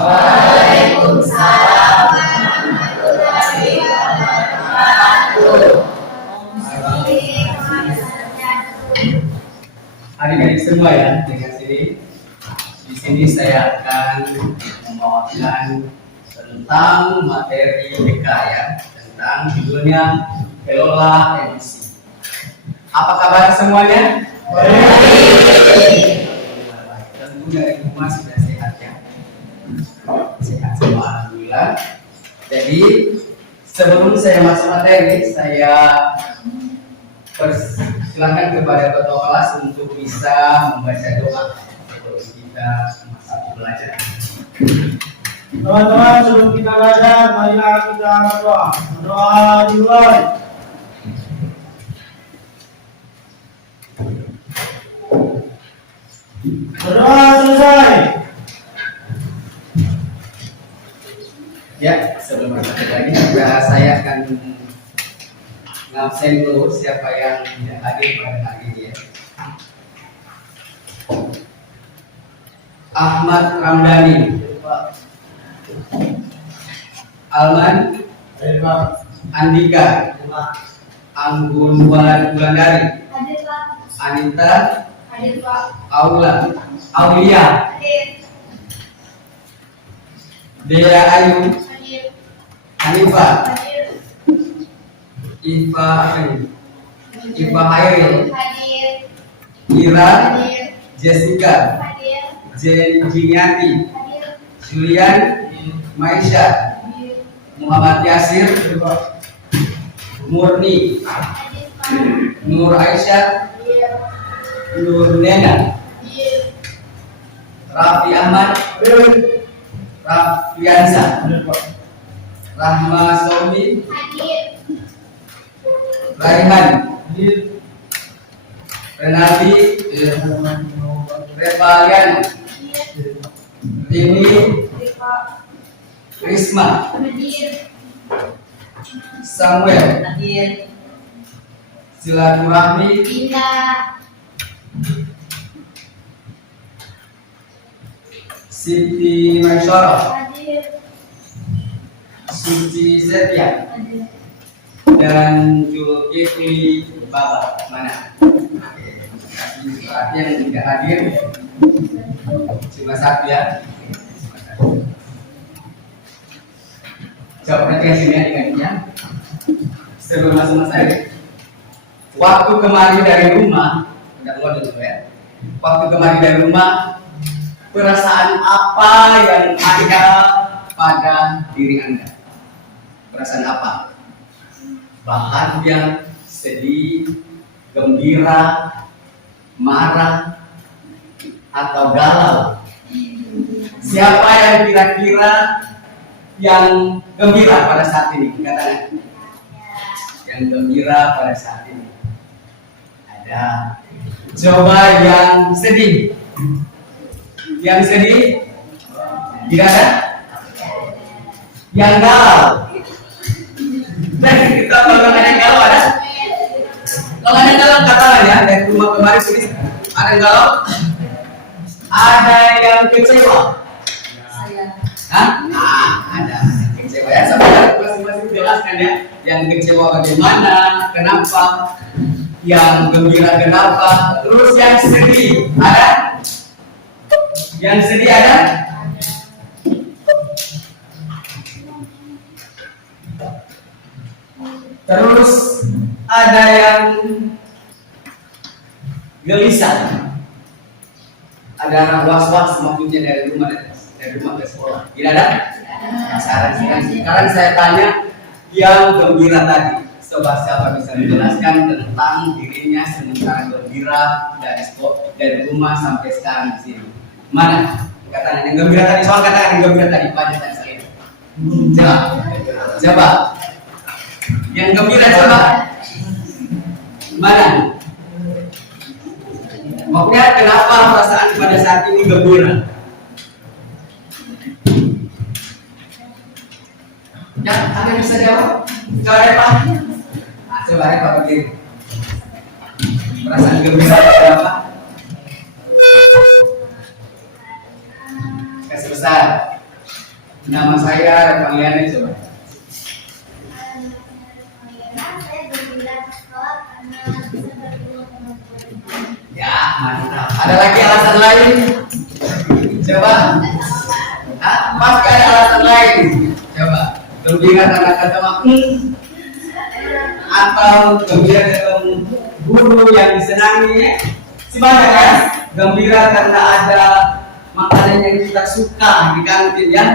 Waalaikumsalam warahmatullahi wabarakatuh. Adik-adik semua ya, dengan sini. Di sini saya akan membawakan tentang materi BK ya, tentang judulnya kelola emosi. Apa kabar semuanya? Tentu dari rumah sudah sehat ya. Sehat semua, alhamdulillah. Jadi sebelum saya masuk materi, saya persilahkan kepada ketua kelas untuk bisa membaca doa untuk kita masa belajar. Teman-teman, sebelum kita belajar, marilah kita berdoa. Berdoa dimulai. Berdoa selesai. Ya, sebelum kita lagi, saya akan ngabsen dulu siapa yang tidak hadir pada hari ini ya. Ahmad Ramdhani, Alman, Andika, Anggun Wulandari, Anita, Aulia, Dea Ayu, Hanifah, Iva Hairil, Ira, Jessica, Jiniati, Julian, Maisha, Muhammad Yasir, Murni, Nur Aisyah, Nur Nena, Raffi Ahmad, Raffiansa, Rahma Somi, Raihan, Renati, Revalian, Rini, Risma, Samuel, Silaturahmi, Siti Masyara, Suci Setia, dan Julkifli Baba. Mana? Berarti yang tidak hadir cuma satu ya. Coba perhatikan sini ya adik-adiknya. Sebelum masuk materi. Waktu kembali dari rumah, udah keluar dulu ya. Waktu kembali dari rumah, perasaan apa yang ada pada diri Anda? Perasaan apa? Bahagia, sedih, gembira, marah, atau galau? Siapa yang kira-kira yang gembira pada saat ini? Katakan. Yang gembira pada saat ini. Ada. Coba yang sedih. Yang sedih? Tidak ada? Yang galau? Dan kita kalau ada yang galau ada? Kalau ada yang galau katakan ya, dari rumah kemarin sini ada yang galau? Ada yang kecewa? Hah? Ada kecewa ya, sampai masing-masing jelaskan ya. Yang kecewa bagaimana, kenapa? Yang gembira kenapa? Terus yang sedih ada? Yang sedih ada? Terus ada yang gelisah. Ada was-was maksudnya dari rumah ke sekolah. Tidak ada? Sekarang saya tanya yang gembira tadi. Coba siapa bisa menjelaskan tentang dirinya sementara gembira dari rumah sampai sekarang di sini. Mana? Katakan yang gembira tadi. Soal katakan yang gembira tadi. Pada saya sekali. Coba. Yang gembira coba. Mana? Maksudnya kenapa perasaan pada saat ini gembira? Ya, ada yang bisa jawab? Coba Eva. Coba Eva begini. Perasaan gembira kenapa? Kasih besar. Nama saya panggilannya coba. Saya gembira sekolah karena bisa bertemu teman-teman. Ya, mantap. Ada lagi alasan lain? Coba. Pasti ada alasan lain. Coba. Gembira karena ketemu atau gembira ketemu guru yang disenangi ya? Sebanyak ya. Gembira karena ada makanan yang kita suka di kantin ya.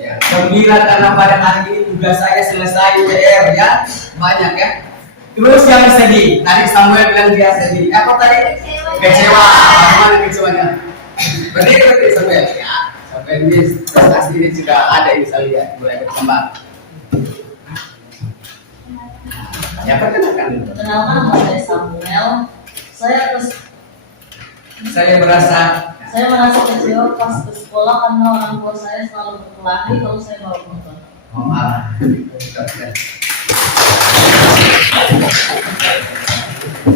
Ya. Gembira karena pada hari ini tugas saya selesai PR ya. Banyak ya. Terus yang sedih, tadi Samuel bilang dia sedih. Apa tadi? Kecewa. Bagaimana kecewanya? Berarti Samuel ya. Sampai ini prestasi ini juga ada yang saya lihat mulai berkembang. Ya perkenalkan. Kenalkan nama saya Samuel. Saya merasa kecewa pas ke sekolah karena orang tua saya selalu berkelahi kalau saya bawa motor. Oh malah.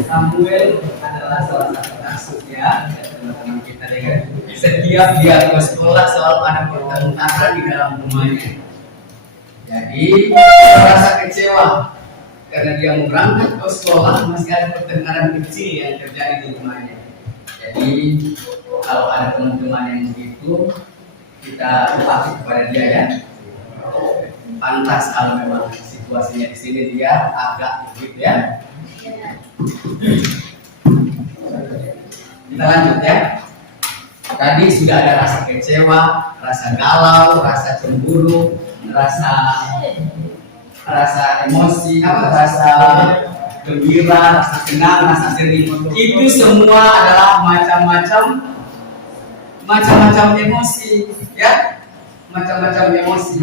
Samuel adalah salah satu kasus ya teman-teman kita dengar. Setiap dia ke sekolah selalu ada pertengkaran di dalam rumahnya. Jadi merasa kecewa karena dia mau berangkat ke sekolah masih ada pertengkaran kecil yang terjadi di rumahnya. Jadi kalau ada teman-teman yang begitu kita empati kepada dia ya. Pantas kalau memang situasinya di sini dia agak begitu ya. Kita lanjut ya. Tadi sudah ada rasa kecewa, rasa galau, rasa cemburu, rasa emosi, rasa gembira, rasa senang, rasa sedih. Itu semua adalah macam-macam emosi, ya, macam-macam emosi.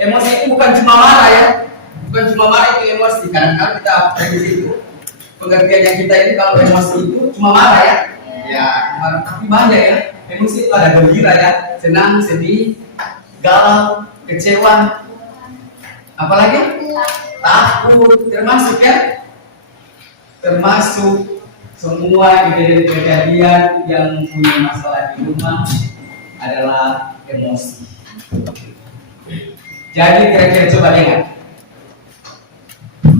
Emosi itu bukan cuma marah ya, bukan cuma marah itu emosi. Kadang-kadang kita dari situ pengertiannya kita ini kalau emosi itu cuma marah ya, ya, tapi banyak ya. Emosi itu ada gembira ya, senang, sedih, galau, kecewa, apalagi takut, termasuk ya, termasuk semua kejadian yang punya masalah di rumah adalah emosi. Jadi kira-kira coba lihat,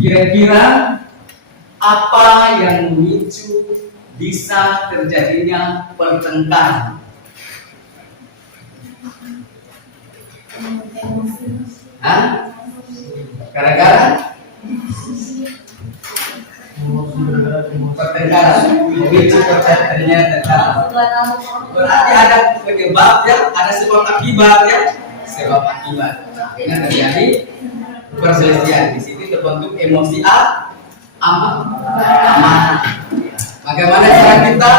kira-kira apa yang memicu bisa terjadinya pertengkaran? Gara-gara pertengkaran, memicu terjadinya pertengkaran. Berarti ada penyebab ya, ada sebab akibat ya, sebab akibat. Akhirnya terjadi perselisihan. Di sini terbentuk emosi amarah. Bagaimana cara kita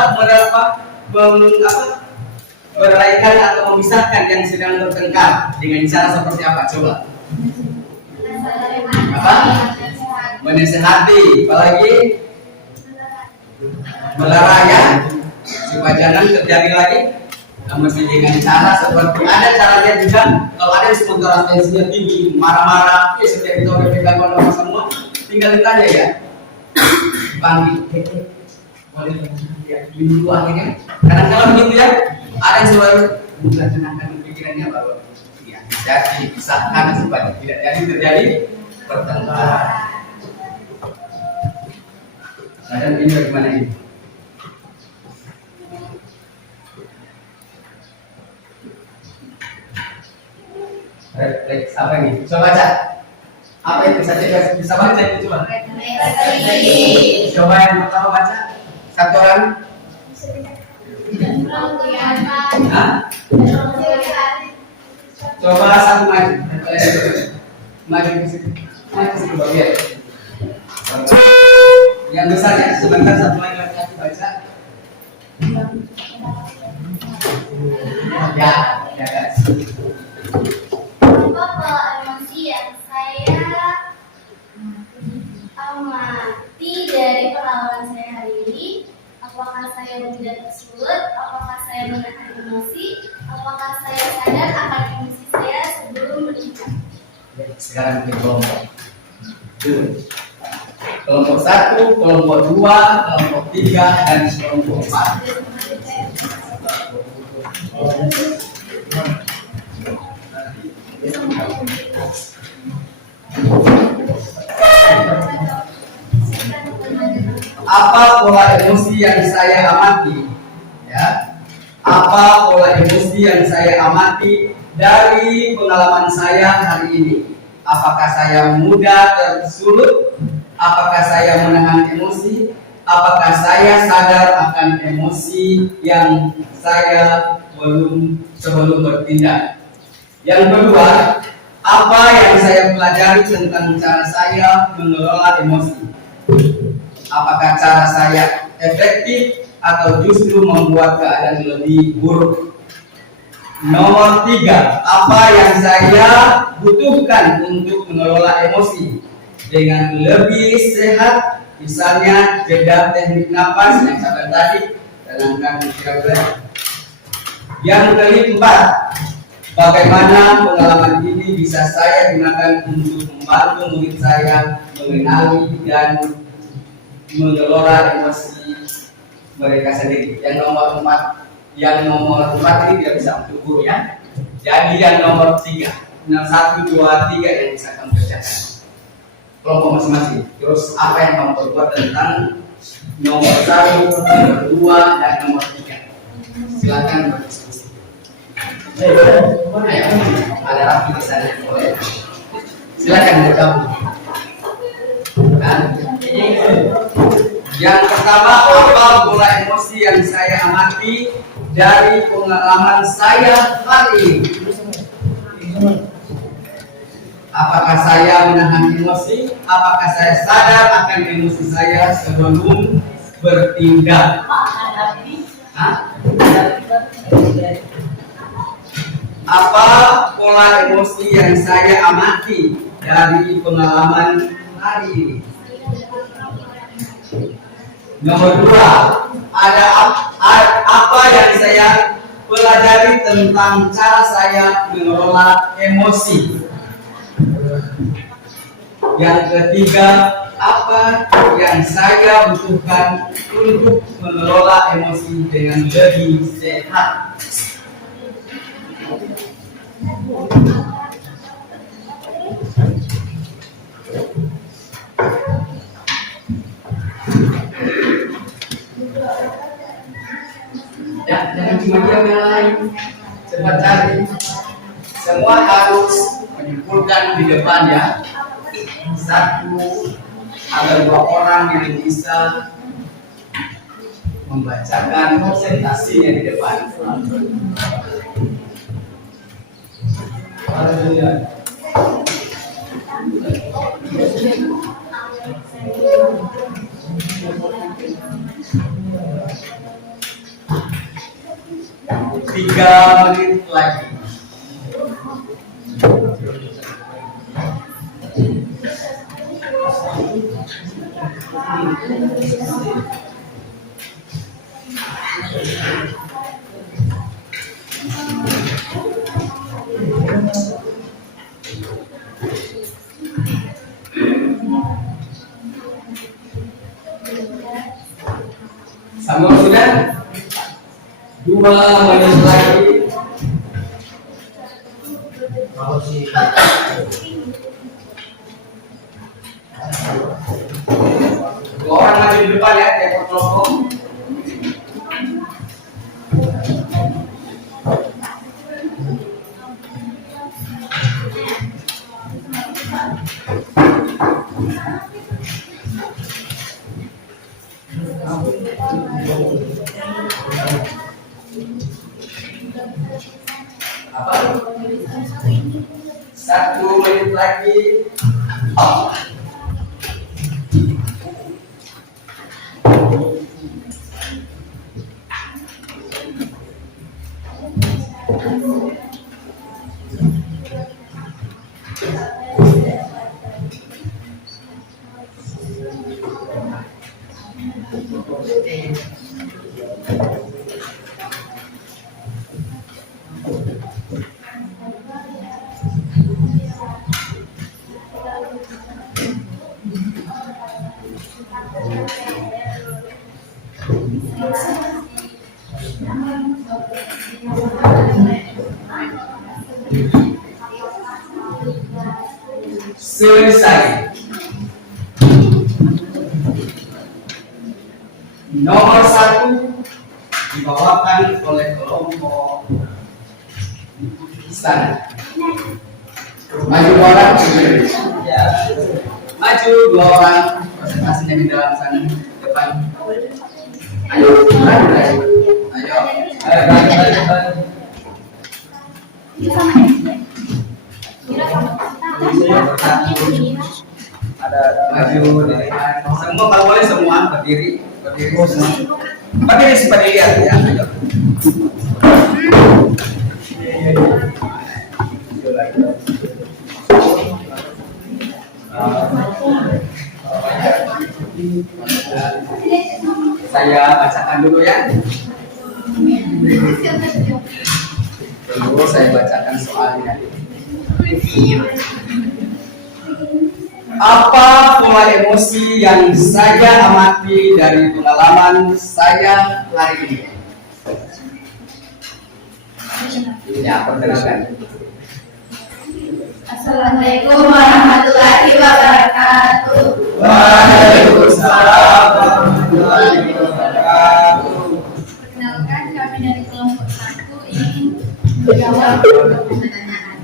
meraikan atau memisahkan yang sedang bertengkar dengan cara seperti apa? Coba. Apa? Menasehati, apalagi melarang ya, supaya jangan terjadi lagi. Mesti dengan cara seperti ada caranya juga. Kalau ada yang sementara tensinya tinggi, marah-marah, ya setiap kita udah pegang sama semua, tinggal ditanya ya, panggil, boleh ya, dulu akhirnya. Kadang-kadang begitu ya, ada yang selalu mudah tenangkan pikirannya baru ya, jadi dipisahkan supaya tidak terjadi pertengkaran. Kadang ini bagaimana ini? Refleks apa ini? Coba baca. Apa itu saja bisa baca itu coba. Coba yang pertama baca. Satu orang. Hah? Coba satu maju. Maju ke situ. Maju ke situ bagian. Yang besar ya. Sebentar satu lagi laki-laki baca. Ya guys. Kalau emosi ya, saya amati dari pengalaman saya hari ini. Apakah saya mudah tersulut? Apakah saya menahan emosi? Apakah saya sadar akan emosi saya sebelum menikah? Sekarang kita kelompok. Kelompok 1, kelompok 2, kelompok 3, dan kelompok 4. Apa pola emosi yang saya amati? Ya. Apa pola emosi yang saya amati dari pengalaman saya hari ini? Apakah saya mudah tersulut? Apakah saya menahan emosi? Apakah saya sadar akan emosi yang saya sebelum bertindak? Yang kedua, apa yang saya pelajari tentang cara saya mengelola emosi? Apakah cara saya efektif atau justru membuat keadaan lebih buruk? Nomor 3, apa yang saya butuhkan untuk mengelola emosi dengan lebih sehat? Misalnya jeda teknik nafas yang saya tadi, tenangkan pikiran. Yang keempat, bagaimana pengalaman ini bisa saya gunakan untuk membantu murid saya mengenali dan mengelola emosi mereka sendiri. Yang nomor 4 ini tidak bisa untuk guru ya. Jadi yang nomor 3, 1, 2, 3 yang bisa kamu kerjakan kelompok masing-masing. Terus apa yang kamu perbuat tentang nomor 1, nomor 2, dan nomor 3. Silakan berdiskusi. Ayo, ada rapi di sana. Boleh. Silakan bergabung. Yang pertama, apa pola emosi yang saya amati dari pengalaman saya hari ini? Apakah saya menahan emosi? Apakah saya sadar akan emosi saya sebelum bertindak? Apa pola emosi yang saya amati dari pengalaman hari ini? Nomor 2, ada apa yang saya pelajari tentang cara saya mengelola emosi? Yang ketiga, apa yang saya butuhkan untuk mengelola emosi dengan lebih sehat? Ya, jangan cuma diam yang lain. Cepat cari. Semua harus menyimpulkan di depan ya. 1 atau 2 orang yang bisa membacakan presentasinya di depan. Tiga menit lagi. Sama sudah? 2 menit lagi. Dua orang maju di depan ya, kayak kelompok. Apa? 1 menit lagi. selesai. Nomor 1 dibawakan oleh kelompok sana. Maju 2 orang, maju 2 orang, presentasinya di dalam sana, depan. Ayo, ayo, ada maju di depan. Semua kalau boleh semua berdiri semua. Berdiri seperti lihat ya. Ayo. Saya bacakan dulu ya. Tunggu saya bacakan soalnya. Apa pola emosi yang saya amati dari pengalaman saya hari ini? Ya, perkenalkan. Assalamualaikum warahmatullahi wabarakatuh. Waalaikumsalam warahmatullahi wabarakatuh. Perkenalkan, kami dari kelompok 1 ingin menjawab pertanyaan.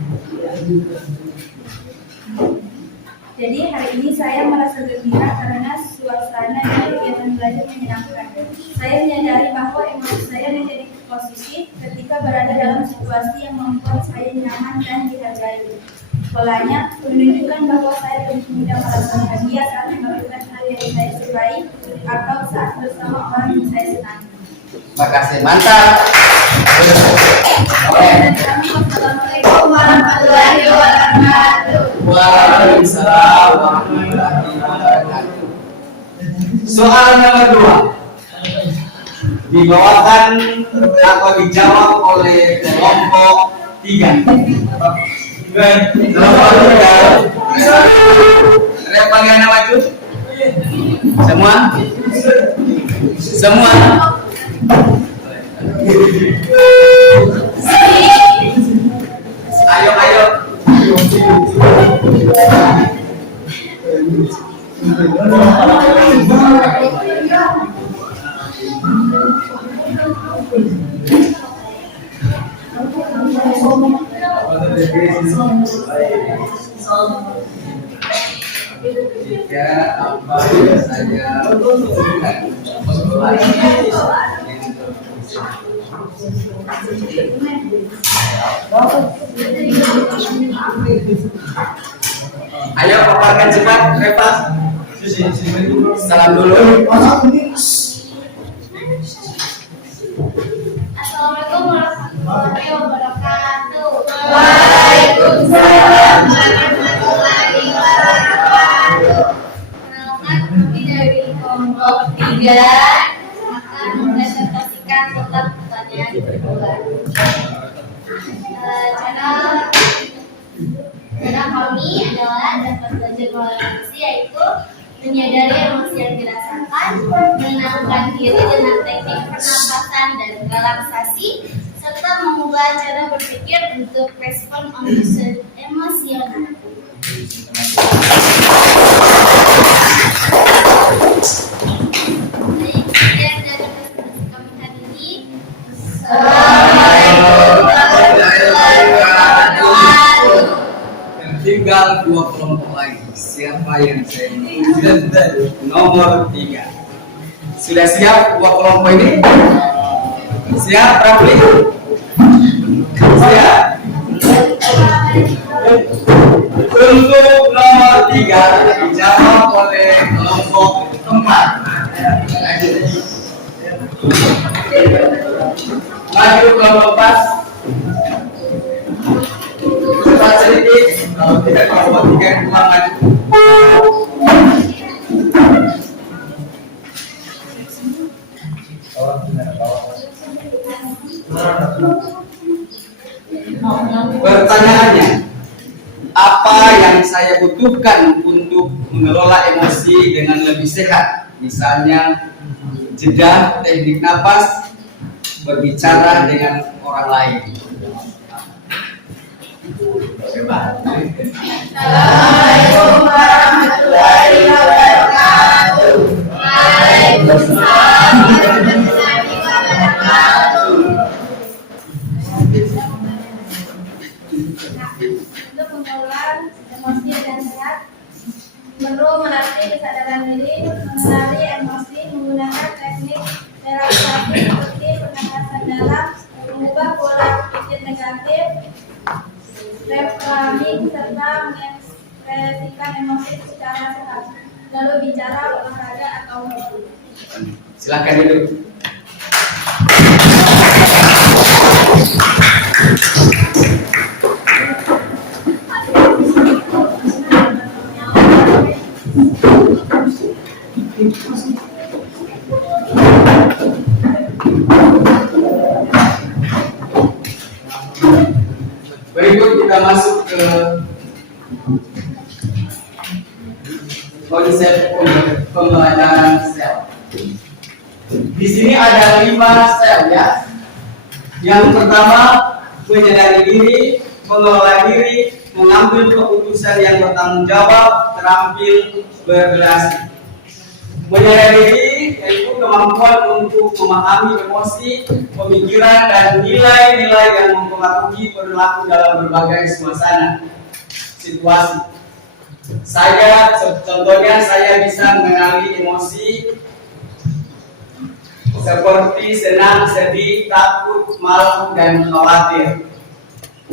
Jadi hari ini saya merasa gembira karena suasana dan kegiatan belajar menyenangkan. Saya menyadari bahwa emosi saya menjadi positif ketika berada dalam situasi yang membuat saya nyaman dan dihargai. Polanya menunjukkan bahwa saya lebih mudah merasa bahagia saat melakukan hal yang saya sukai atau saat bersama orang yang saya senangi. Terima kasih, mantap. Assalamualaikum warahmatullahi wabarakatuh. Waalaikumsalam warahmatullahi wabarakatuh. Soal nomor 2 dibawakan atau dijawab oleh kelompok 3. Kelompok 3. Repagana maju. Semua. Semua. Ayo, ayo. Jika apa yang saya ayo paparkan cepat, Repas. Salam dulu. Assalamualaikum warahmatullahi wabarakatuh. Waalaikumsalam warahmatullahi wabarakatuh. Perkenalkan, kami dari kelompok 3 akan mempresentasikan tentang pertanyaan kedua. Cara kami adalah dapat belajar melalui emosi, yaitu menyadari emosi yang dirasakan, menenangkan diri dengan teknik pernapasan dan relaksasi, serta mengubah cara berpikir untuk respon emosional. Baik, sekian dari presentasi kami hari ini. Assalamualaikum warahmatullahi wabarakatuh. Tinggal 2 kelompok lagi. Siapa yang saya maksud? Nomor 3. Sudah siap 2 kelompok ini? Siap, Rafli? Siap. Untuk nomor 3 dijawab oleh kelompok 4. Maju kelompok 4. Cepat sedikit. Kalau tidak kelompok 3 yang keluar maju. Pertanyaannya, apa yang saya butuhkan untuk mengelola emosi dengan lebih sehat? Misalnya, jeda, teknik napas, berbicara dengan orang lain. Coba. Assalamualaikum Untuk mengelola emosi dengan sehat, perlu melatih kesadaran diri, mengenali emosi, menggunakan teknik relaksasi seperti pernapasan dalam, mengubah pola pikir negatif, reframing, serta mengekspresikan emosi secara sehat. Lalu bicara, olahraga, atau hobi. Silakan duduk. Berikut kita masuk ke konsep pembelajaran sel. Di sini ada 5 sel ya. Yang pertama, menyadari diri, mengelola diri, mengambil keputusan yang bertanggung jawab, terampil berrelasi. Menyadari diri yaitu kemampuan untuk memahami emosi, pemikiran, dan nilai-nilai yang mempengaruhi perilaku dalam berbagai suasana, situasi. Contohnya saya bisa mengenali emosi seperti senang, sedih, takut, malu, dan khawatir.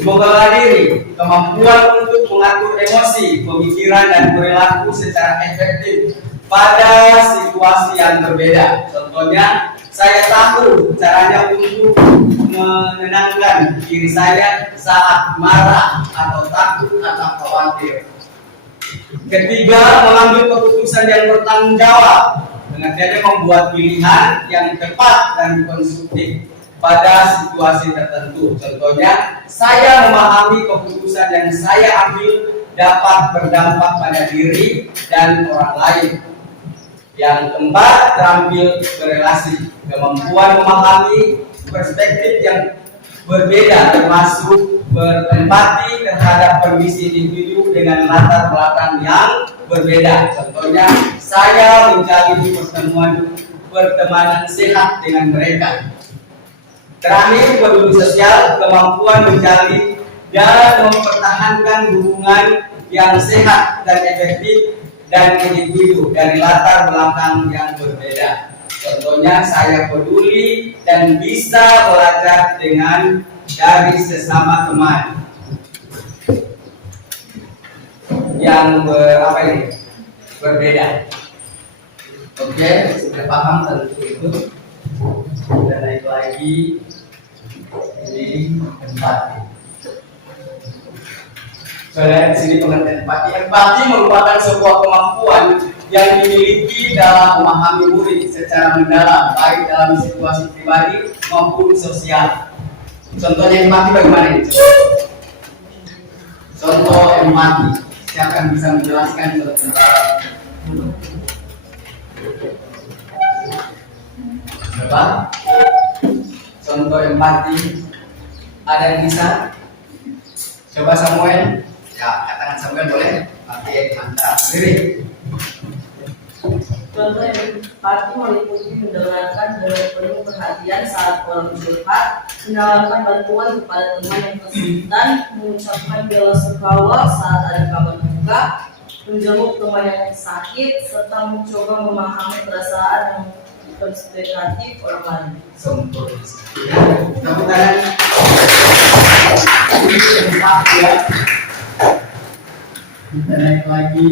Mengelola diri, kemampuan untuk mengatur emosi, pemikiran, dan perilaku secara efektif pada situasi yang berbeda. Contohnya, saya tahu caranya untuk menenangkan diri saya saat marah atau takut atau khawatir. Ketiga, mengambil keputusan yang bertanggung jawab. Pengertiannya membuat pilihan yang tepat dan konstruktif pada situasi tertentu. Contohnya, saya memahami keputusan yang saya ambil dapat berdampak pada diri dan orang lain. Yang keempat, terampil berelasi, kemampuan memahami perspektif yang berbeda, termasuk berempati terhadap kondisi individu dengan latar belakang yang berbeda. Contohnya, saya menjalin pertemanan sehat dengan mereka. Terakhir, peduli sosial, kemampuan menjalin dan mempertahankan hubungan yang sehat dan efektif dan individu dari latar belakang yang berbeda. Contohnya, saya peduli dan bisa belajar dari sesama teman yang berbeda. Oke, sudah paham tentu itu. Dan naik lagi ini empati. Soalnya di sini pengertian empati. Empati merupakan sebuah kemampuan yang dimiliki dalam memahami murid secara mendalam, baik dalam situasi pribadi maupun sosial. Contohnya empati bagaimana ini? Contoh empati, siapa yang bisa menjelaskan contohnya? Coba. Contoh empati, ada yang bisa? Coba Samuel. Ya, katakan Samuel boleh. Oke, mantap. Diri. Contoh empati meliputi mendengarkan dengan penuh perhatian saat orang curhat, menawarkan bantuan kepada teman yang kesulitan, mengucapkan bela sungkawa saat ada kabar duka, menjenguk teman yang sakit, serta mencoba memahami perasaan yang perspektif orang lain. Sempurna. Tepuk tangan. Empati ya. Kita naik lagi.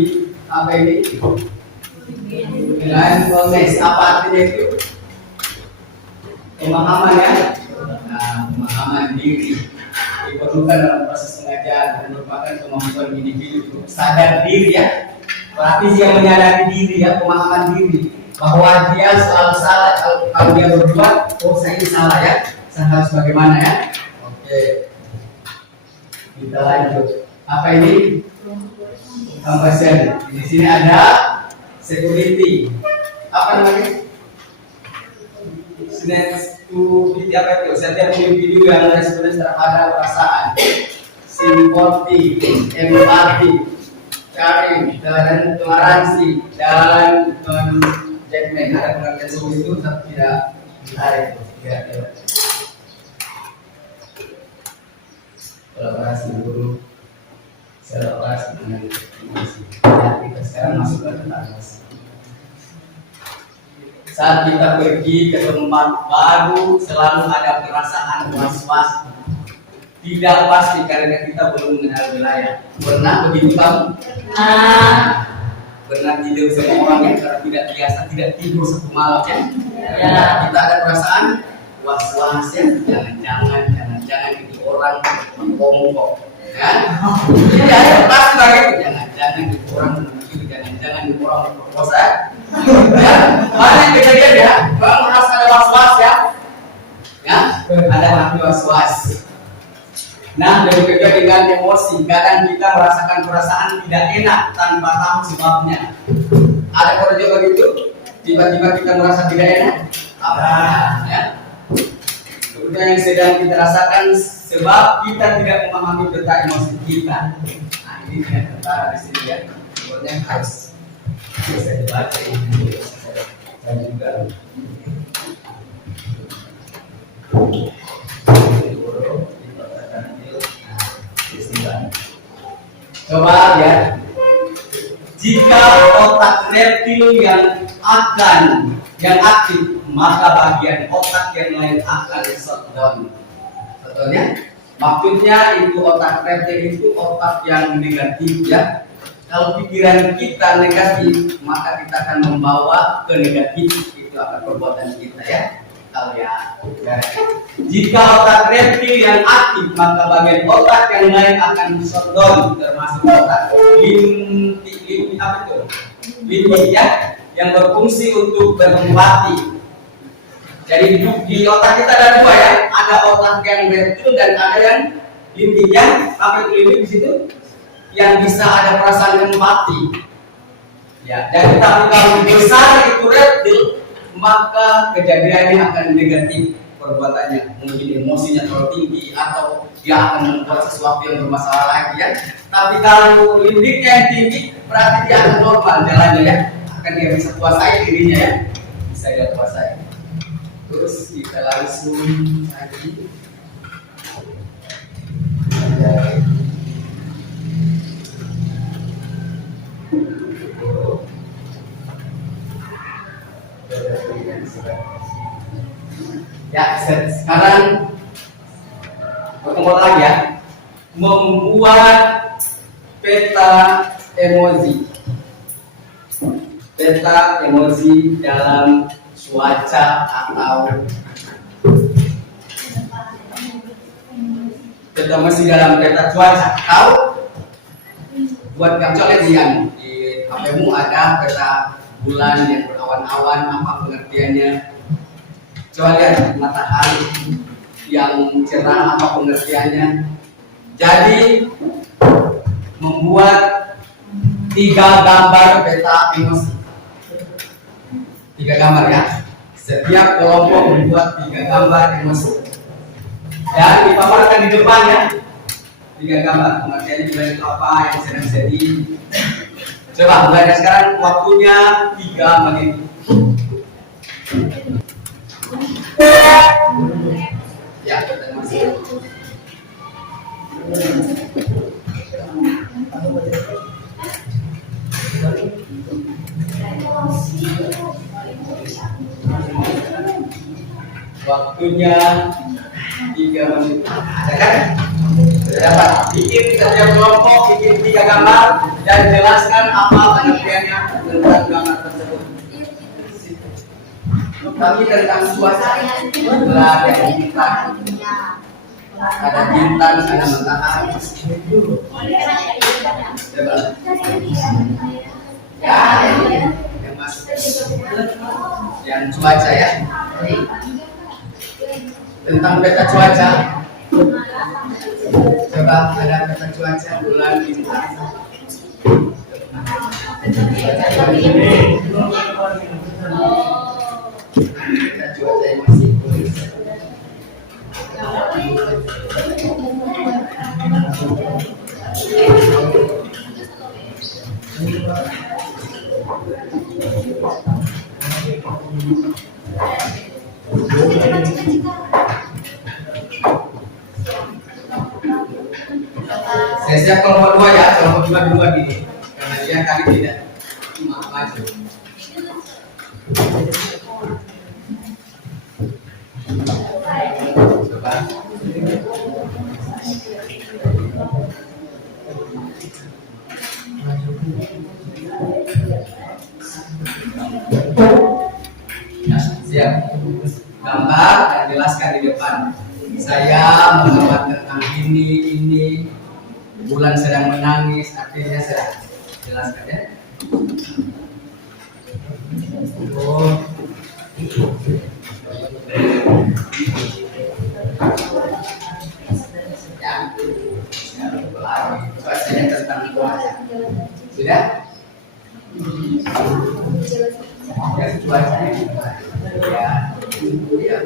Apa ini? Dengan konteks apa artinya itu? Pemahaman ya. Nah, pemahaman diri diperlukan dalam proses pengajaran dan merupakan kemampuan individu untuk sadar diri ya. Berarti dia menyadari diri ya, pemahaman diri bahwa dia selalu salah kalau dia berbuat, oh saya ini salah ya, saya harus bagaimana ya? Oke, kita lanjut. Apa ini? Compassion. Di sini ada security. Apa namanya? Security apa itu? Setiap individu yang respons terhadap perasaan, simpati, empati, caring, dan toleransi, dan non-judgment. Ada pengertian seperti itu, tapi tidak menarik. Kolaborasi guru. Selepas dengan emosi. Ya, kita sekarang masuk ke tentang emosi. Saat kita pergi ke tempat baru, selalu ada perasaan was-was, tidak pasti karena kita belum mengenal wilayah. Pernah begitu kamu? Pernah tidur sama orang yang karena tidak biasa, tidak tidur satu malam ya? Ya. Kita ada perasaan was-was ya, jangan-jangan itu orang ngomong ya? Ya, pasti begitu. Jangan-jangan itu orang menuju, jangan-jangan itu orang berpuasa. Ya, banyak kejadian ya, bang merasa ada was-was ya, ada was-was. Nah, berbeda dengan emosi, kadang kita merasakan perasaan tidak enak tanpa tahu sebabnya. Ada kerja begitu, tiba-tiba kita merasa tidak enak, apa ya? Sebenarnya yang sedang kita rasakan sebab kita tidak memahami peta emosi kita. Nah, ini tidak tertara di sini ya. Sebenarnya harus bisa dibaca ini. Saya juga. Coba ya, jika otak reptil yang aktif, maka bagian otak yang lain akan shutdown. Contohnya, maksudnya itu otak reptil itu otak yang negatif ya. Kalau pikiran kita negatif, maka kita akan membawa ke negatif, itu akan perbuatan kita ya. Kalau ya, jika otak reptil yang aktif, maka bagian otak yang lain akan shutdown, termasuk otak limbik apa itu? Limbik ya, yang berfungsi untuk berempati. Jadi di otak kita ada dua ya, ada otak yang reptil dan ada yang limbik ya. Apa itu limbik di situ? Yang bisa ada perasaan empati. Ya, dan kalau besar itu reptil, maka kejadiannya akan negatif perbuatannya, mungkin emosinya terlalu tinggi atau dia akan membuat sesuatu yang bermasalah lagi ya. Tapi kalau limbiknya yang tinggi, berarti dia akan normal jalannya ya, akan dia bisa kuasai dirinya ya, bisa dia kuasai. Terus kita langsung lagi. Ya, sekarang berkembang lagi ya, membuat peta emosi dalam cuaca atau peta emosi dalam peta cuaca. Tahu? Buat yang colek di HP-mu ada peta bulan yang berawan-awan, apa pengertiannya? Coba lihat matahari yang cerah, apa pengertiannya? Jadi membuat 3 gambar peta emosi. 3 gambar ya. Setiap kelompok membuat 3 gambar emosi. Dan dipaparkan di depan ya. 3 gambar. Pengertiannya bulan itu apa yang sedang sedih. Coba mulai sekarang waktunya 3 menit. Ya, terima kasih. Waktunya 3 menit. Ada kan? Dapat bikin setiap kelompok bikin 3 gambar dan jelaskan apa pengertiannya tentang gambar tersebut. Tapi tentang cuaca, ada bintang, ada matahari. Ya, yang masuk, yang cuaca ya. Tentang peta cuaca. Coba ada peta cuaca bulan bintang. Peta cuaca yang masih saya siap kelompok 2 ya. kelompok dua gini, karena dia kali tidak maju. Coba. Ya, siap. Gambar dan jelaskan di depan. Saya mengamati tentang ini. Bulan sedang menangis, artinya saya jelaskan ya. Oh. Ya. Bahasanya tentang cuaca. Sudah? Ya, cuaca ya. Ya.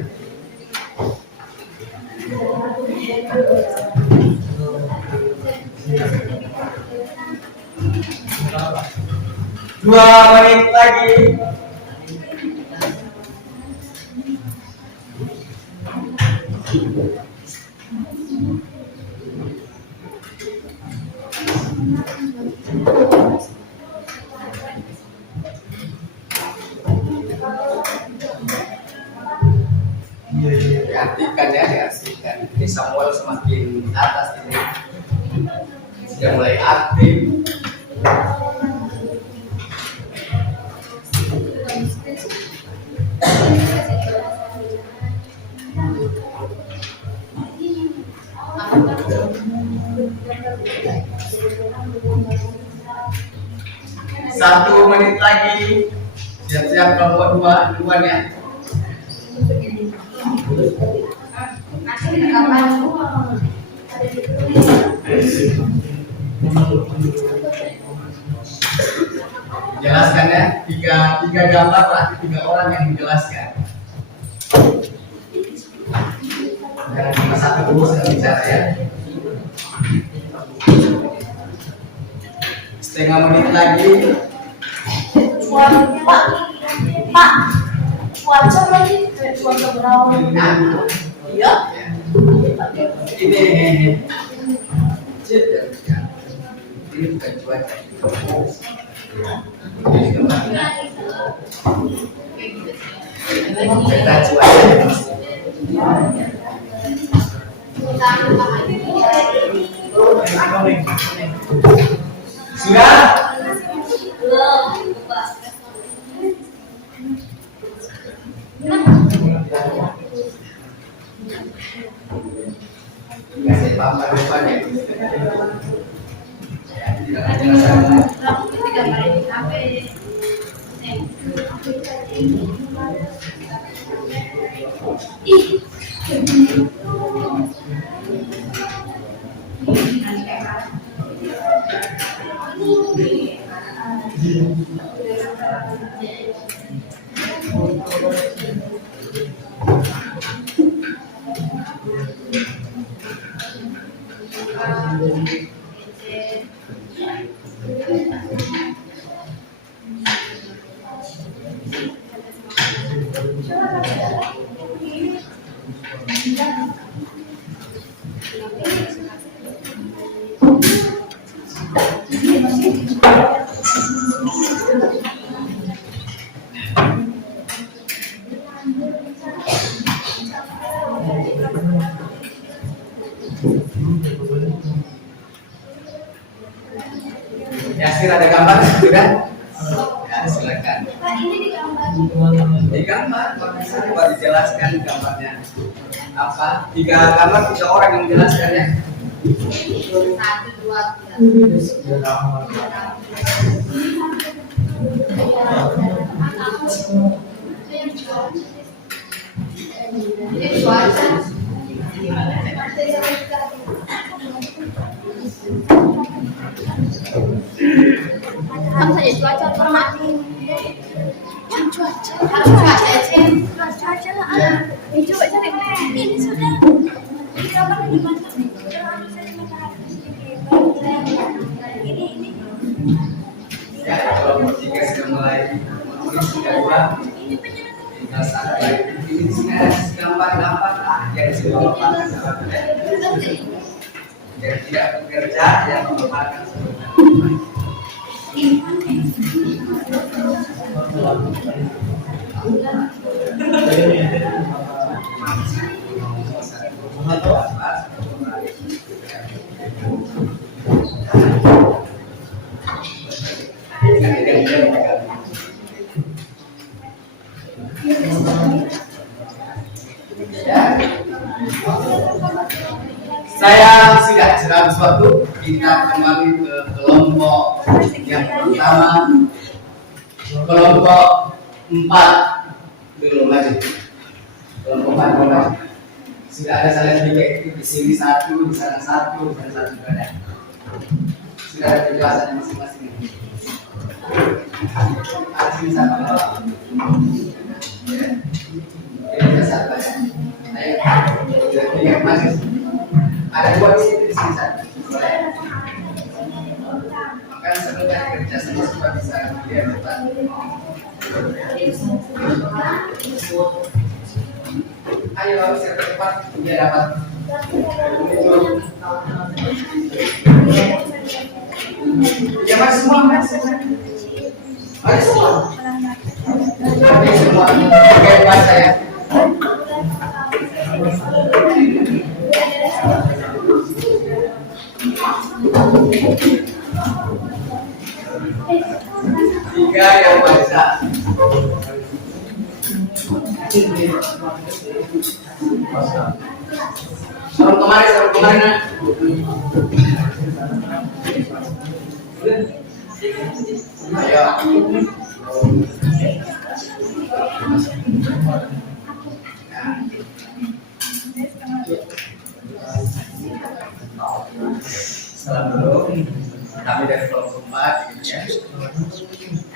Dua menit lagi. Diartikan ya, diartikan. Ini Samuel semakin atas ini. Sudah mulai aktif. Satu menit lagi. Siap-siap kelompok dua ya. Jelaskan ya, tiga gambar berarti 3 orang yang menjelaskan. Jangan cuma satu terus yang bicara ya. Setengah menit lagi. Pak, cuaca lagi cuaca berapa? Iya. Ini bukan cuaca. Kita cuaca. Sudah? Kasih pampar depan ya. Yasir ada gambar sudah? Ya, silakan. Pak, ini digambar. Di gambar, coba dijelaskan gambarnya. Apa? 3 gambar 3 orang yang menjelaskan ya. 1, 2, 3. Kamu saja cuaca informasi. Cuaca harus cuaca aja. Cuaca lah. Ini coba cari. Ini sudah. Ini kapan di mana? Ini. Ya, kalau 3 sudah mulai. Ini sudah 2. Tinggal 1 lagi. Ini sini ada gambar yang sudah yang tidak bekerja yang memakan Saya sudah habis waktu, kita kembali ke kelompok yang pertama, kelompok 4 belum lagi, kelompok 4 belum lagi. Sudah ada salah sedikit di sini satu, di sana satu, di sana satu juga ada. Sudah ada penjelasan masing-masing. Di sini satu. Ini satu aja. Ayo, tiga masih. Ada dua di sini satu. Maka sebenarnya kerja sama supaya bisa dia cepat. Ayo harus cepat dia dapat. Ya masih semua, masih semua. Oke semua. Oke buat saya. Tiga yang baca. Sarung kemarin nah. Ayo. Salam dulu. Kami dari kelompok 4 ya.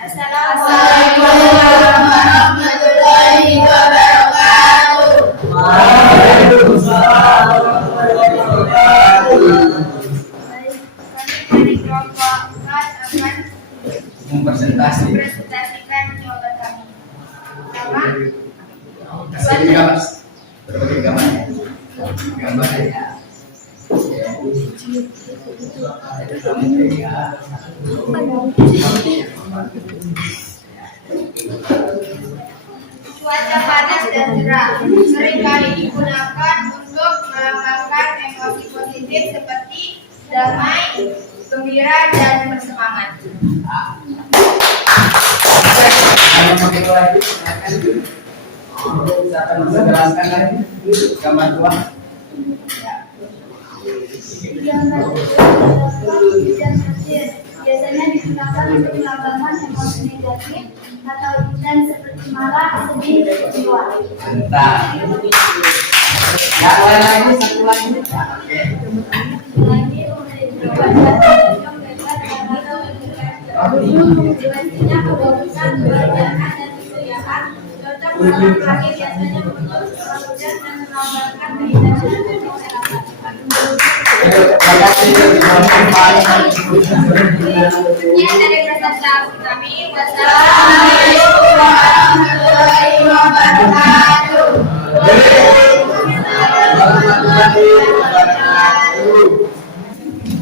Assalamualaikum warahmatullahi wabarakatuh. Waalaikumsalam warahmatullahi wabarakatuh. Dari kelompok 4 akan Mempresentasikan jawaban kami. Pertama, kasih gambar. Berbagai gambar. Gambar ya. cuaca panas dan cerah seringkali digunakan untuk melambangkan emosi positif seperti damai, gembira, dan bersemangat. Ada pakai lagi, silakan. Saya akan menjelaskan lagi gambar 2. Hujan petir biasanya digunakan untuk melambangkan emosi negatif atau hujan seperti marah, sedih, kecewa. Mantap. Yang lain lagi, satu lagi. Oke. Lagi Jelasnya kebagusan, kebahagiaan, dan keceriaan. Cocok dalam kaki biasanya membentuk curah hujan dan melambangkan keindahan dan masyarakat. Sekian dari presentasi kami. Wassalamualaikum warahmatullahi wabarakatuh.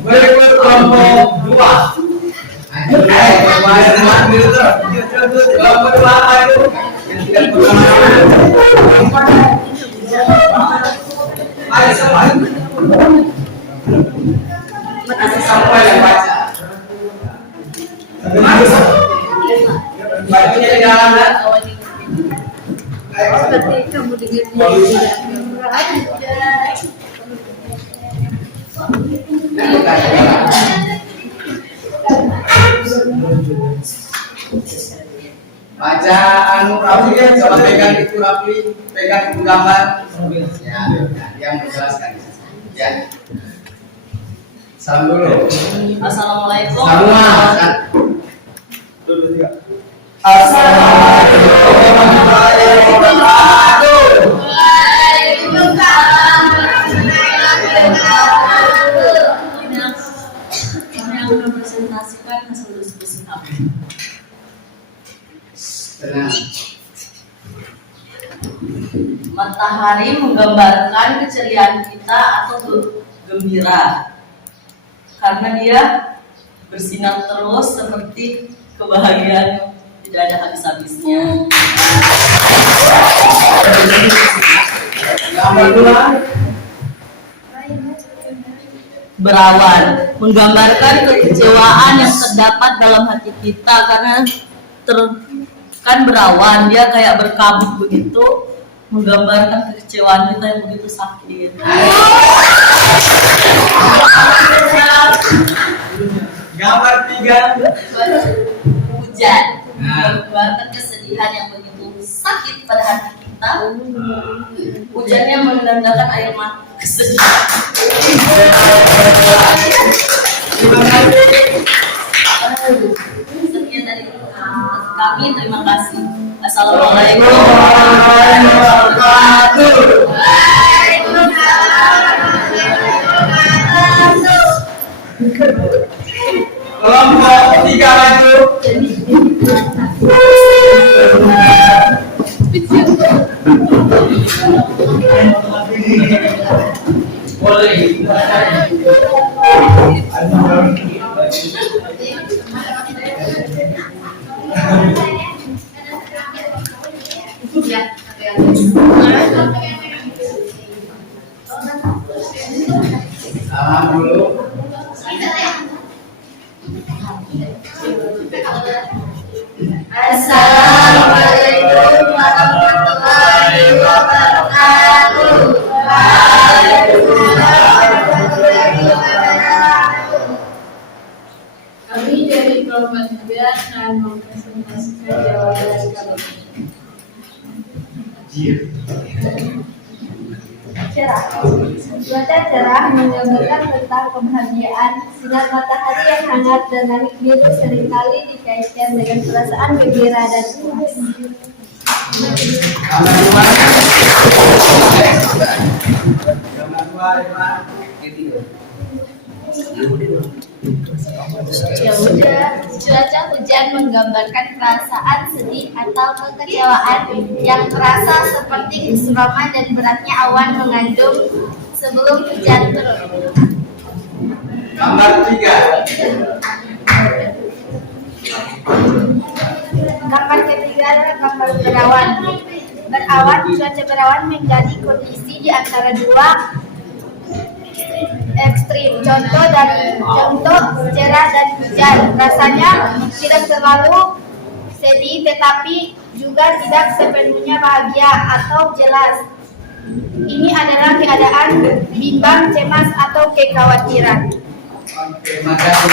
Berikut kelompok 2. Kelompok 2 apa itu? Ayo semua. Sampai yang baca. Bajunya di dalam dan baca anu Rafi ya, coba pegang itu Rafi, pegang itu gambar ya, yang menjelaskan ya. Salam dulu. Assalamualaikum. Semua. Assalamualaikum warahmatullahi wabarakatuh. Waalaikumsalam warahmatullahi wabarakatuh. Kami akan mempresentasikan hasil diskusi kami. Tenang. Matahari menggambarkan keceriaan kita atau gembira. karena dia bersinar terus seperti kebahagiaan tidak ada habis-habisnya. Gambar dua. Berawan menggambarkan kekecewaan yang terdapat dalam hati kita karena kan berawan dia kayak berkabut begitu, menggambarkan kekecewaan kita yang begitu sakit. Gambar tiga. Hujan menggambarkan kesedihan yang begitu sakit pada hati kita. Hujannya menandakan air mata kesedihan. Sekian dari kami, terima kasih. Assalamualaikum warahmatullahi wabarakatuh. Kelompok tiga maju. Boleh. Salam dulu. Assalamualaikum warahmatullahi wabarakatuh. Waalaikumsalam warahmatullahi wabarakatuh. Kami dari kelompok 3 akan mempresentasikan jawaban kami. Cerah. Cuaca cerah menggambarkan tentang kebahagiaan. Sinar matahari yang hangat dan langit biru seringkali dikaitkan dengan perasaan gembira dan puas. Gambar dua. Gambar dua. Cuaca hujan menggambarkan perasaan sedih atau kekecewaan yang terasa seperti kesuraman dan beratnya awan mengandung sebelum hujan turun. Gambar tiga. Gambar ketiga adalah gambar berawan. Berawan, cuaca berawan menjadi kondisi di antara dua ekstrim. Contoh cerah dan hujan. Rasanya tidak terlalu sedih tetapi juga tidak sepenuhnya bahagia atau jelas. Ini adalah keadaan bimbang, cemas atau kekhawatiran. Terima kasih.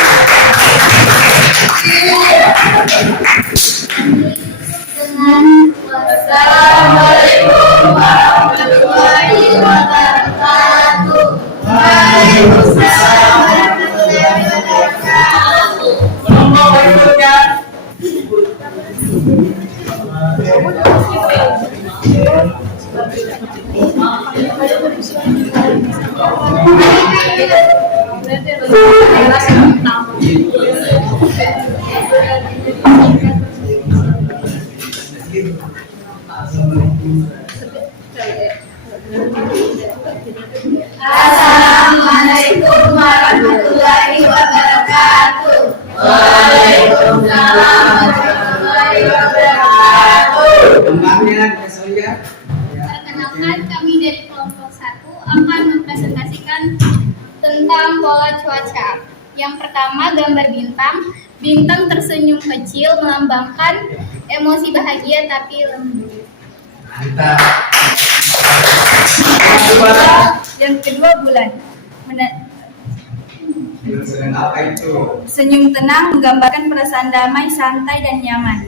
Assalamualaikum warahmatullahi wabarakatuh. Waalaikumsalam warahmatullahi wabarakatuh. Kelompok berikutnya. Assalamualaikum warahmatullahi wabarakatuh. Waalaikumsalam warahmatullahi wabarakatuh. Gambarnya Soya. Perkenalkan, kami dari kelompok 1 akan mempresentasikan tentang pola cuaca. Yang pertama, gambar bintang. Bintang tersenyum kecil melambangkan emosi bahagia tapi lembut. Mantap. Yang kedua, bulan. Sedang apa itu? Senyum tenang menggambarkan perasaan damai, santai, dan nyaman.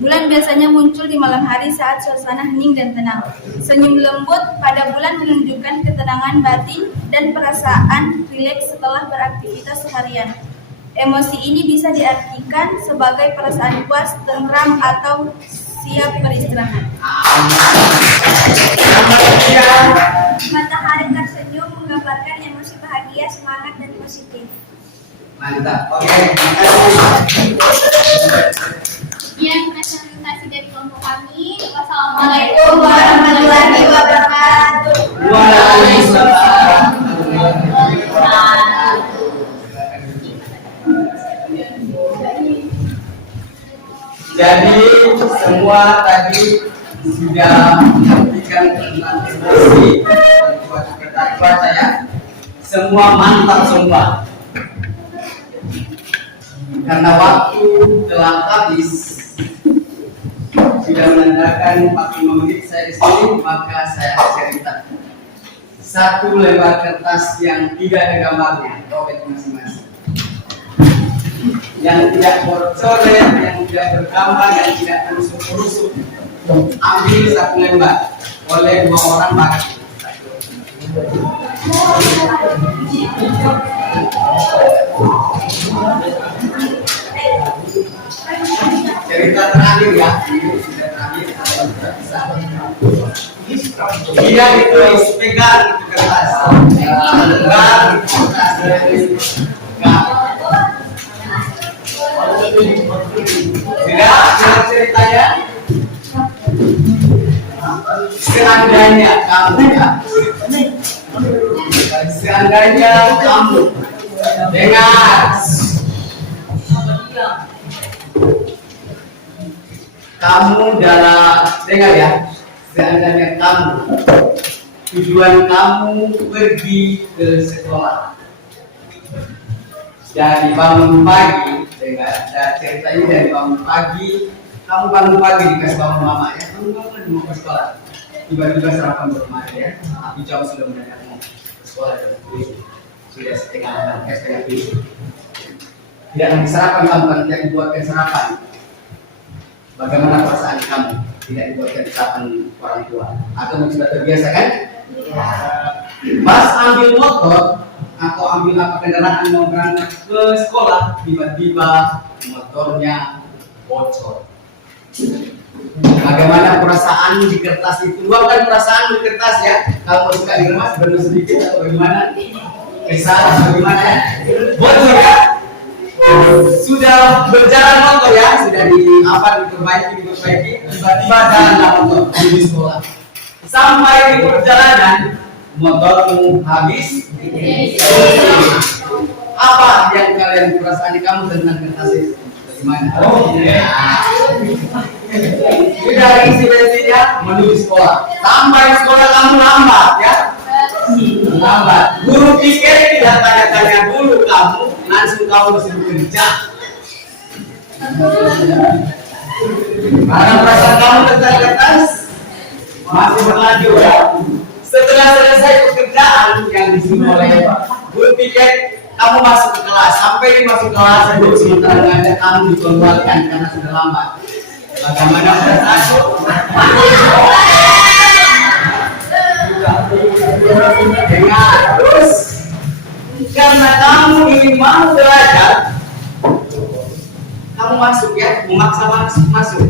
Bulan biasanya muncul di malam hari saat suasana hening dan tenang. Senyum lembut pada bulan menunjukkan ketenangan batin dan perasaan rileks setelah beraktivitas seharian. Emosi ini bisa diartikan sebagai perasaan puas, tenteram, atau siap beristirahat. Matahari tersenyum menggambarkan emosi bahagia, semangat, dan positif. Mantap. Oke, terima kasih. Sekian presentasi dari kelompok kami. Assalamualaikum warahmatullahi wabarakatuh. Waalaikumsalam warahmatullahi wabarakatuh. Jadi semua tadi sudah menyampaikan tentang emosi dan cuaca ya. Semua mantap semua. Karena waktu telah habis, sudah menandakan 45 menit saya di sini, maka saya cerita. Satu lembar kertas yang tidak ada gambarnya, robek masing-masing. Yang tidak bercoret, yang tidak bergambar, yang tidak rusuk-rusuk, ambil satu lembar oleh 2 orang bagi. Cerita terakhir ya, ini sudah terakhir kalau tidak bisa. Dia ditulis, pegang itu kertas, pegang kertas Sudah ceritanya. Seandainya kamu ya, seandainya kamu dengar, kamu dalam dengar ya, seandainya kamu tujuan kamu pergi ke sekolah dari bangun pagi, dengar, dan cerita ini dari bangun pagi, kamu bangun pagi dikasih bangun mama ya, kamu bangun mau ke sekolah, tiba-tiba sarapan bermain ya, tapi jauh sudah mendadak ke sekolah sudah setengah 7. Tidak lagi sarapan kamu kan tidak dibuatkan sarapan. Bagaimana perasaan kamu tidak dibuatkan sarapan orang tua? Atau sudah terbiasa kan? Pas ambil motor atau ambil apa kendaraan mau berangkat ke sekolah, tiba-tiba motornya bocor. Bagaimana perasaan di kertas itu? Luapkan perasaan di kertas ya. Kalau mau suka diremas benar sedikit atau bagaimana? Kesal atau bagaimana ya? Bocor ya? Sudah berjalan motor ya, sudah diperbaiki, tiba-tiba jalan motor di sekolah. Sampai di perjalanan motormu habis. Apa yang kalian perasaan di kamu tentang kertas itu? Bagaimana? Sudah isi bensinnya menuju sekolah. Sampai sekolah kamu lambat ya. Lambat. Guru pikir tidak tanya-tanya dulu kamu, langsung kamu disuruh kerja. Karena perasaan kamu tentang kertas masih berlanjut ya. Setelah selesai pekerjaan yang disuruh oleh guru pikir kamu masuk ke kelas. Sampai masuk kelas dulu sementara ngajak kamu dikeluarkan karena sudah lambat. Bagaimana perasaanmu? Dengar terus, karena kamu ingin mau belajar, kamu masuk ya, memaksa masuk.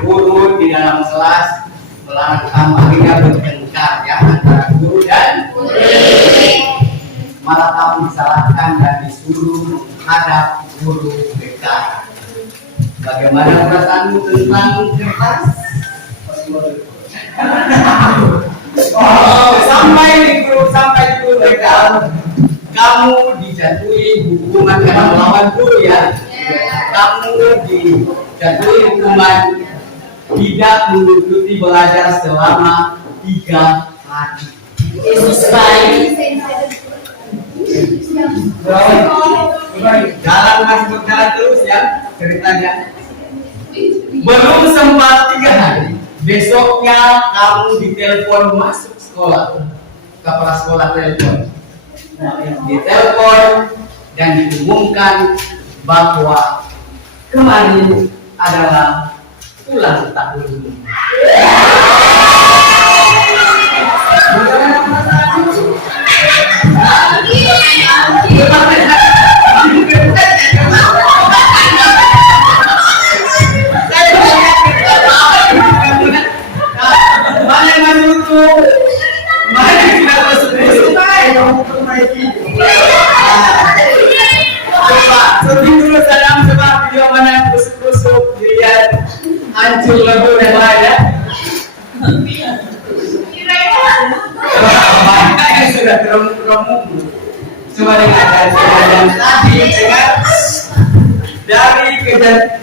Guru di dalam kelas melarang kamu, akhirnya bertengkar ya antara guru dan murid. Malah kamu disalahkan dan disuruh menghadap guru BK. Bagaimana perasaanmu tentang kertas? Sampai di guru BK, kamu dijatuhi hukuman karena melawan guru ya. Kamu dijatuhi hukuman tidak mengikuti belajar selama 3 hari. Yesus baik. Jalan masih berjalan terus ya ceritanya. Belum sempat 3 hari, besoknya kamu ditelepon masuk sekolah. Kepala sekolah telepon, ditelepon dan diumumkan bahwa kemarin adalah ulang tahun. Hancur lagu yang lain ya. Sudah terumum. Coba dengar dari yang tadi, dengar. dari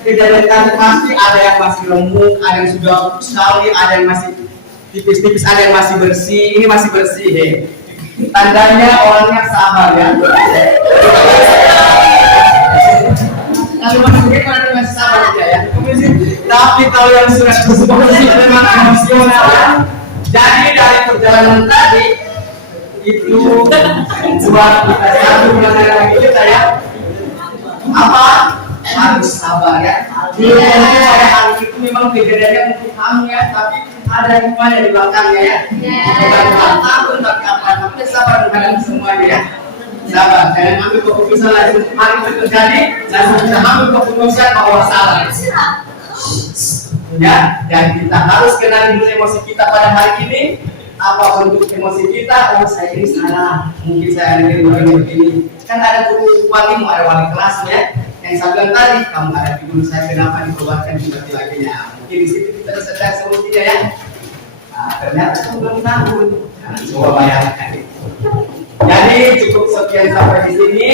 kejadian tadi pasti ada yang masih remuk, ada yang sudah sekali, ada yang masih tipis-tipis, ada yang masih bersih. Ini masih bersih, he. Tandanya orangnya sabar ya. Kalau masih begitu nanti masih sabar ya. Tapi kalau yang sudah bersih memang emosional ya. Jadi dari perjalanan tadi itu buat kita satu mengenai kita ya. Apa? Harus sabar ya. Mungkin pada hari itu memang kejadiannya untuk kamu ya, tapi ada hikmahnya di belakangnya ya. Bukan takut tapi apa? Tapi sabar menghadapi semuanya ya. Sabar, jangan ambil keputusan langsung hari itu terjadi, langsung kita ambil keputusan bahwa salah. Ya, dan kita harus kenali dulu emosi kita pada hari ini. Apa bentuk emosi kita? Oh, saya ini salah. Mungkin saya ini begini. Kan ada guru walimu, ada wali kelasnya. Yang saya bilang tadi, kamu ada di guru saya, kenapa dikeluarkan lagi-laginya? Mungkin di situ kita sedang solusinya ya. Nah, ternyata kamu belum tahu. Nah, coba bayangkan. Jadi cukup sekian sampai di sini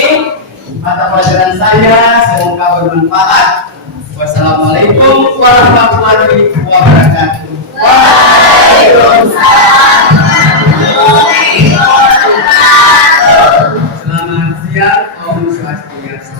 mata pelajaran saya. Semoga bermanfaat. Wassalamualaikum warahmatullahi wabarakatuh. Selamat siang, Om Swastiastu.